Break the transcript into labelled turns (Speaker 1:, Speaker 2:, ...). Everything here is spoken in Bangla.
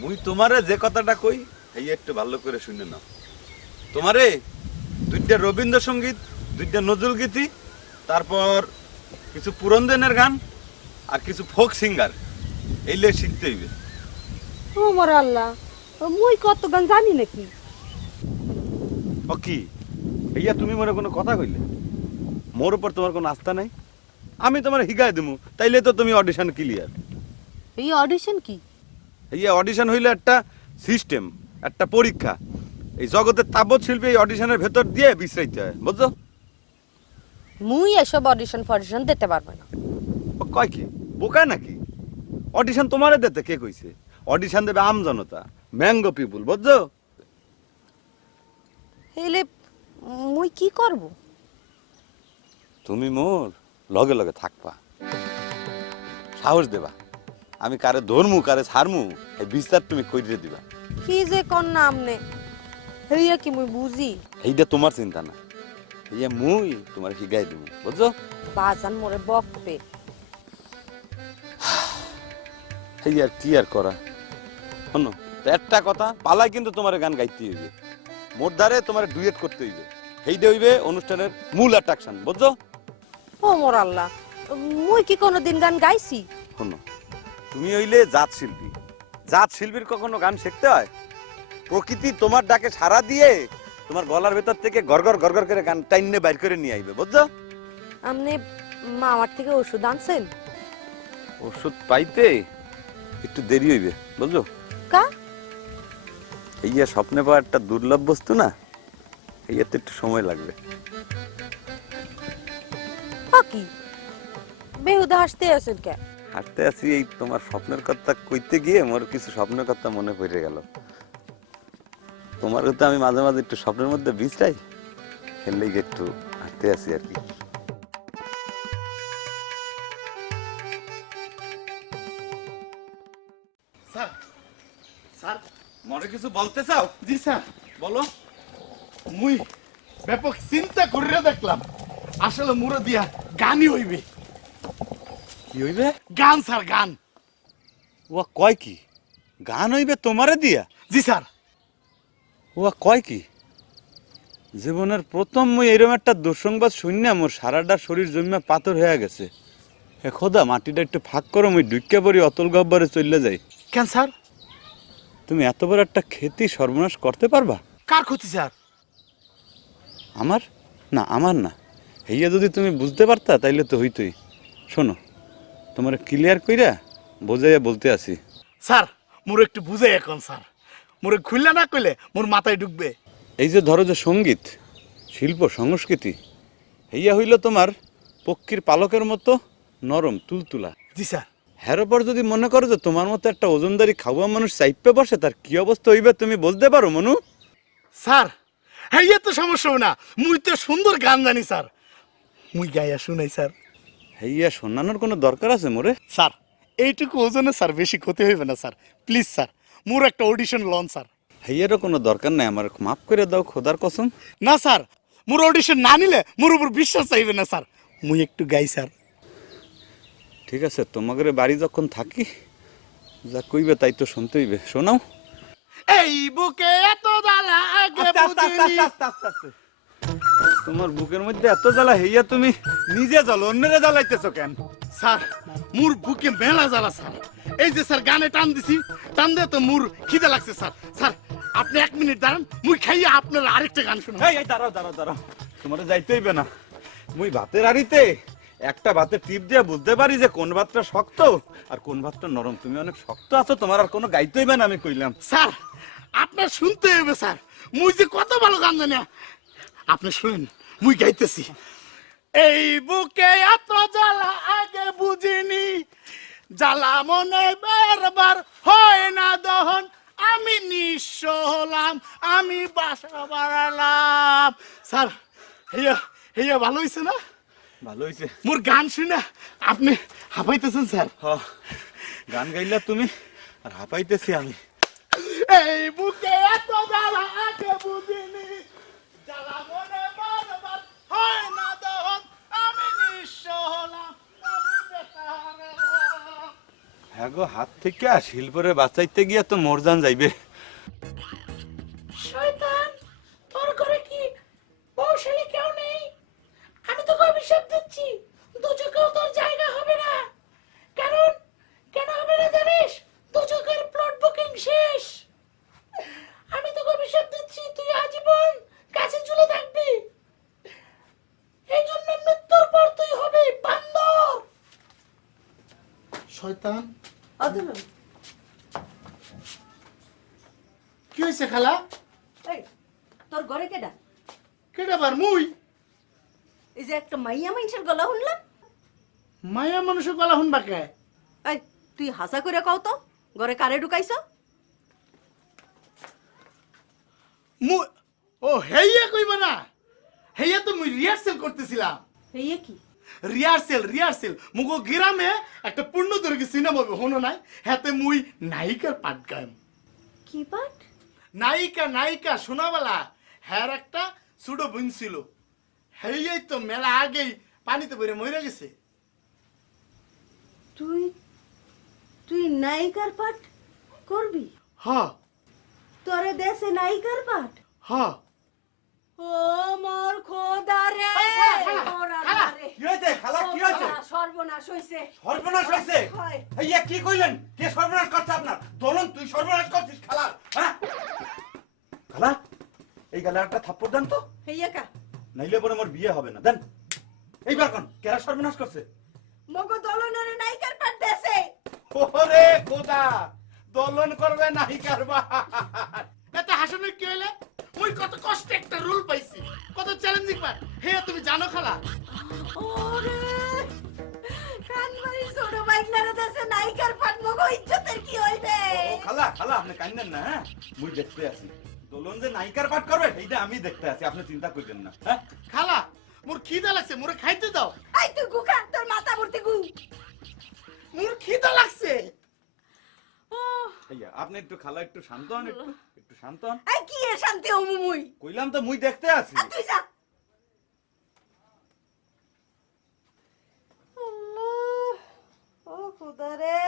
Speaker 1: মুই তোমারে যে কথাটা কই এই একটু ভালো করে শুনে নাও। তোমারে দুইটা রবীন্দ্রসঙ্গীত দুইটা নজরুল গীতি তারপর কিছু পুরন্দনের গান আর কিছু ফোক সিঙ্গার এইলে শিখতে হইবে।
Speaker 2: ও মোর আল্লাহ মুই কত গান জানি নাকি?
Speaker 1: ও কি? এইয়া তুমি মনে কোনো কথা কইলে? মোর উপর তোমার কোনো আস্থা নাই? আমি তোমার হিগায় দেবো তাইলে তো তুমি অডিশন ক্লিয়ার
Speaker 2: এই অডিশন কি?
Speaker 1: এই অডিশন হইলে একটা সিস্টেম একটা পরীক্ষা। এই জগতের তাবৎ শিল্পী এই অডিশনের ভেতর দিয়ে বিশ্রাইতে হয় বুঝছ?
Speaker 2: মুই এসব অডিশন ফডিশন দিতে পারব না।
Speaker 1: ও কয় কি? বোকা নাকি? অডিশন তোমারে দিতে কে কইছে? অডিশন দেবে আম জনতা ম্যাঙ্গো পিপুল বুঝছ?
Speaker 2: এলে মুই কি করব?
Speaker 1: তুমি মোর লগে লগে থাকবা। সাহস দেবা। আমি কারে ধরমু কারে ছাড়মু এই বিস্তার তুমি কইরে দিবা।
Speaker 2: কি যে কোন নাম নে? হইয়া কি মুই বুঝি?
Speaker 1: এইটা তোমার চিন্তা না। এই মুই তোমার শিখাই দিব বুঝছ?
Speaker 2: বাজান মোরে বকবে।
Speaker 1: এই আর কি আর করা? শোনো একটা কথা পালায় কিন্তু তোমার গান গাইতে হইবে। মোর ধারে তোমার ডুয়েট করতে হইবে। সেইটা হইবে অনুষ্ঠানের মূল অ্যাট্রাকশন বুঝছ?
Speaker 2: ও মোর আল্লাহ মুই কি কোনোদিন গান গাইছি?
Speaker 1: শোনো তুমি হইলে জাত শিল্পী। জাত শিল্পীর কখনো গান শিখতে হয়? প্রকৃতি তোমার ডাকে সারা দিয়ে তোমার গলার ভেতর থেকে গড়গড় গড়গড় করে গান টাইনে বাইর করে নিয়ে আইবে বুঝছ?
Speaker 2: আপনি মা আমার থেকে ওষুধ আনছেন?
Speaker 1: ওষুধ পাইতে একটু দেরি হইবে বুঝছ?
Speaker 2: কা?
Speaker 1: এইয়া স্বপ্নে পাওয়া একটা দুর্লভ বস্তু না এইয়াতে একটু সময় লাগবে।
Speaker 2: কা কি বেহুদা হাসতে আছেন কে?
Speaker 1: হাঁটতে আছি এই তোমার স্বপ্নের কথা কইতে গিয়ে মোর কিছু স্বপ্নের কথা মনে পড়ে গেল। তোমার তো আমি মাঝে মাঝে একটু স্বপ্নের মধ্যে বিছরাই খেললেই একটু হাঁটতে আছি আর কি।
Speaker 3: স্যার স্যার
Speaker 1: মনে কিছু বলতে চাও?
Speaker 3: জি স্যার।
Speaker 1: বলো।
Speaker 3: মুই ব্যাপক চিন্তা করে দেখলাম আসলে মুরে দিয়া গানই হইবে।
Speaker 1: কি হইবে?
Speaker 3: গান স্যার গান।
Speaker 1: ও কয় কি? গান হইবে তোমারে দিয়া?
Speaker 3: জি স্যার।
Speaker 1: ও কয় কি? জীবনের প্রথম মুই এরকম একটা দুঃসংবাদ শূন্য মোর সারাটা শরীর জন্মে পাথর হয়ে গেছে। হে খোদা মাটিটা একটু ফাঁক করো মুই ডুইকা পড়ি অতল গব্বরে চলে যাই।
Speaker 3: কেন স্যার?
Speaker 1: তুমি এত বড় একটা ক্ষতি সর্বনাশ করতে পারবা?
Speaker 3: কার ক্ষতি স্যার?
Speaker 1: আমার? না আমার না। হইয়া যদি তুমি বুঝতে পারতা তাইলে তো হইতই। শোনো তোমার ক্লিয়ার কইরা বোঝাইয়া বলতে আসি
Speaker 3: স্যার মোর একটু বুঝে এখন স্যার। মোরে খুললে না কইলে মোর মাথায় ঢুকবে।
Speaker 1: এই যে ধরো যে সংগীত শিল্প সংস্কৃতি হইয়া হইল তোমার পক্ষীর পালকের মতো নরম তুলতুলা।
Speaker 3: জি স্যার।
Speaker 1: হের ওপর যদি মনে করো যে তোমার মতো একটা ওজনদারি খাওয়া মানুষ চাইপে বসে তার কি অবস্থা হইবে তুমি বুঝতে পারো মনু?
Speaker 3: স্যার হ্যাঁ তো সমস্যা না। মুই তো সুন্দর গান জানি স্যার। মুই গাইয়া শুনাই স্যার।
Speaker 1: হইয়া শোনানোর কোনো দরকার আছে মোরে?
Speaker 3: স্যার এইটুকু ওজনে স্যার বেশি ক্ষতি হইবে না স্যার। প্লিজ স্যার মোর একটা অডিশন লন স্যার।
Speaker 1: হইয়ারও কোনো দরকার নাই আমার মাফ করে দাও খোদার কসম।
Speaker 3: না স্যার মোর অডিশন না নিলে মোর উপর বিশ্বাস চাইবে না স্যার। মুই একটু গাই স্যার।
Speaker 1: ঠিক আছে তোমাদের বাড়ি যখন থাকি যা কইবে তাই তো শুনতে হইবে। শোনাও।
Speaker 3: এই বুকে এত জ্বালা আগে বুঝিনি।
Speaker 1: তোমার বুকের মধ্যে এত জ্বালা হইয়া তুমি নিজে জ্বলো অন্যরে জ্বালাইতেছো কেন?
Speaker 3: স্যার মোর বুকে মেলা জ্বালা স্যার। এই যে স্যার গানে টান দিছি টান দিয়ে তো মোর খিদে লাগছে স্যার। স্যার আপনি এক মিনিট দাঁড়ান মুই খাইয়ে আপনার আরেকটা গান শুনুন।
Speaker 1: এই এই দাঁড়াও দাঁড়াও দাঁড়াও। তোমার যাইতে হইবে না। মুই ভাতের আড়িতে একটা ভাতে টিপ দিয়ে বুঝতে পারি যে কোন ভাতটা শক্ত আর কোন ভাতটা নরম। তুমি অনেক শক্ত আছো তোমার আর কোনো গাইতে হইবে না আমি কইলাম।
Speaker 3: স্যার আপনার শুনতে হবে স্যার। মুই যে কত ভালো গান জানি আপনি শুনেন মুই গাইতেছি। এই বুকে এত জ্বালা আগে বুঝিনি জ্বালা মনে বারবার হয় না দহন। আমি নিঃস্ব হলাম আমি বাসা বাড়ালাম। স্যার হেয়া হেয়া ভালো হয়েছে না?
Speaker 1: ভালো হইছে।
Speaker 3: মোর গান শুনে আপনি হাঁপাইতেছেন স্যার।
Speaker 1: হ গান গাইলা তুমি আর হাঁপাইতেছি আমি।
Speaker 3: এই বুকে এত জ্বালা আগে বুঝিনি হ্যাঁ
Speaker 1: গো হাত থেকে শিল্পরে বাঁচাইতে গিয়া তো মরজান যাইবে
Speaker 3: শয়তান তোর ঘরে কি বউশালী কেউ নেই আমি তোকে অভিশাপ দিচ্ছি দুচোখেও তোর জায়গা হবে না কারণ কেন হবে না জানিস দুচোখের প্লট বুকিং শেষ আমি তোকে অভিশাপ দিচ্ছি তুই আজীবন কাছে ঝুলে থাকবি এই জন্য মৃত্যুর পর তুই হবে বান্দর শয়তান। কি হয়েছে খালা?
Speaker 2: এই তোর ঘরে কেডা?
Speaker 3: কেডা বার? মুই?
Speaker 2: এই যে একটা মাইয়া মানুষের গলা শুনলাম।
Speaker 3: মায়া মানুষের গলা শুনবা কে?
Speaker 2: এই তুই হাসা করে কও তো ঘরে কারে ঢুকাইছ?
Speaker 3: মু ও হেইয়া কইবা না। হেইয়া তো মুই রিহার্সেল করতেছিলাম।
Speaker 2: এই কি?
Speaker 3: Rehearsal rehearsal. মুগো গ্রামে একটা পূর্ণ দৈর্ঘ্য সিনেমা হবে হনো নাই? হাতে মুই নায়িকার পাট গাইম।
Speaker 2: কি পাঠ?
Speaker 3: নায়িকা নায়িকা শোনাবালা। হ্যার একটা সুডো বোন ছিল হেইয়াই তো মেলা আগেই পানিতে পড়ে মরে গেছে।
Speaker 2: তুই তুই নায়িকার পাঠ করবি?
Speaker 3: হ
Speaker 2: তোরে দেশে নায়িকার পাঠ?
Speaker 3: হ
Speaker 2: ও মোর খোদা রে
Speaker 3: খালা,
Speaker 2: মোর
Speaker 3: খালা,
Speaker 2: আল্লাহ রে।
Speaker 1: কি হয়েছে খালা কি
Speaker 2: ও
Speaker 1: হয়েছে
Speaker 2: বাবা, সর্বনাশ হইছে।
Speaker 1: সর্বনাশ হয়েছে
Speaker 2: হয়।
Speaker 1: ইয়া কি কইলেন? কে সর্বনাশ করছে আপনার? দলন তুই সর্বনাশ করছিস খালা হ্যাঁ? খালা এই গালে একটা থাপ্পড় দেন তো।
Speaker 2: হেইয়া কা?
Speaker 1: নাইলে পরে আমার বিয়ে হবে না। দেন। এইবার কোন? কেরা সর্বনাশ করছে?
Speaker 2: মগো দলনের নায়িকার পাঠ দেশে
Speaker 3: ওরে খোদা দলন করবে নাই কারবার এত হাসানোর কি হইলে? মুই কত কষ্টে একটা রোল পাইছি। কত চ্যালেঞ্জিং পার হে তুমি জানো খালা?
Speaker 2: ওরে নায়িকার ইজ্জতের কি হইবে?
Speaker 1: ও খালা খালা আপনি কান্দেন না হ্যাঁ? মুই দেখতে আছি। দোলন যে নায়িকার পাঠ করবে এইটা আমি দেখতে আছি আপনি চিন্তা করবেন না হ্যাঁ?
Speaker 3: খালা মোর খিদা লাগছে মোরে খাইতে দাও।
Speaker 2: এই তুই গুখা তোর মাথা ভর্তি গু।
Speaker 3: মোর খিদা লাগছে।
Speaker 2: ও।
Speaker 1: আপনি একটু খালা একটু শান্ত হন একটু একটু শান্ত হন।
Speaker 2: এই কি এ শান্তি হমু মুই?
Speaker 1: কইলাম তো মুই দেখতে আছি।
Speaker 2: তুই যা। আল্লাহ ও খুদা রে।